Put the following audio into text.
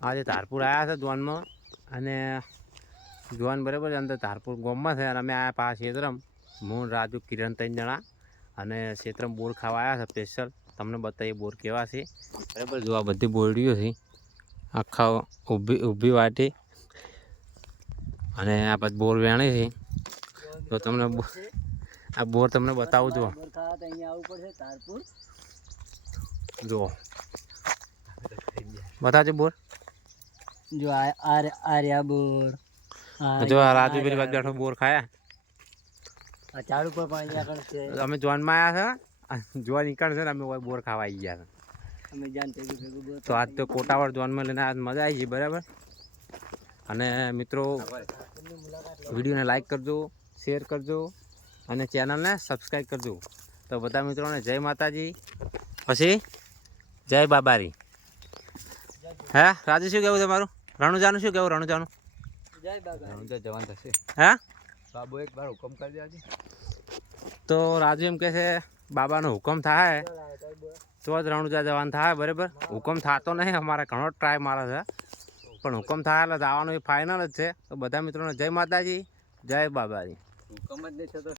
આજે ધારપુર આવ્યા છે જોનમાં અને જોવાન બરાબર અંદર ધારપુર ગામમાં છે અને અમે આવ્યા પાછા ક્ષેત્રમ હું રાજુ કિરણ 3 જણા અને ક્ષેત્રમ બોર ખાવા આવ્યા છે સ્પેશિયલ તમને બતાવીએ બોર કેવા છે બરાબર જો આ બધી બોરડીઓ છે આખા ઊભી વાટી અને આ પછી બોર વેણી છે તો તમને આ બોર તમને બતાવું જો જો બતાવજો બોર જો આર્યા બોર જો આ રાજુ પેલી બાજુ બેઠો બોર ખાયા આ ચાલુ પર પાણી આગળ છે અમે જોનમાં આવ્યા છે જોવા નીકળશે ને અમે બોર ખાવા આવી ગયા છે અમે જાન ભેગું બોર તો આજ તો કોટાવાળ જોનમાં લઈને આજ મજા આવી ગઈ બરાબર અને મિત્રો વિડીયોને લાઈક કરજો શેર કરજો અને ચેનલને સબસ્ક્રાઈબ કરજો તો બધા મિત્રોને જય માતાજી પછી જય બાબારી હે રાજુ શું કહેવું તમારું રણુજાનું શું કહેવું રણુજાનું જય બાબા રણુજા જવાન થશે હે બાબુ એક વાર હુકમ કરી દેજે તો રાજુ એમ કહે છે બાબાનો હુકમ થાય તો જ રણુજા જવાનું થાય બરાબર હુકમ થતો નહીં અમારે ઘણો ટ્રાય મારે છે પણ હુકમ થાય એટલે જવાનું એ ફાઇનલ જ છે તો બધા મિત્રોને જય માતાજી જય બાબાજી હુકમ જ નહીં થતો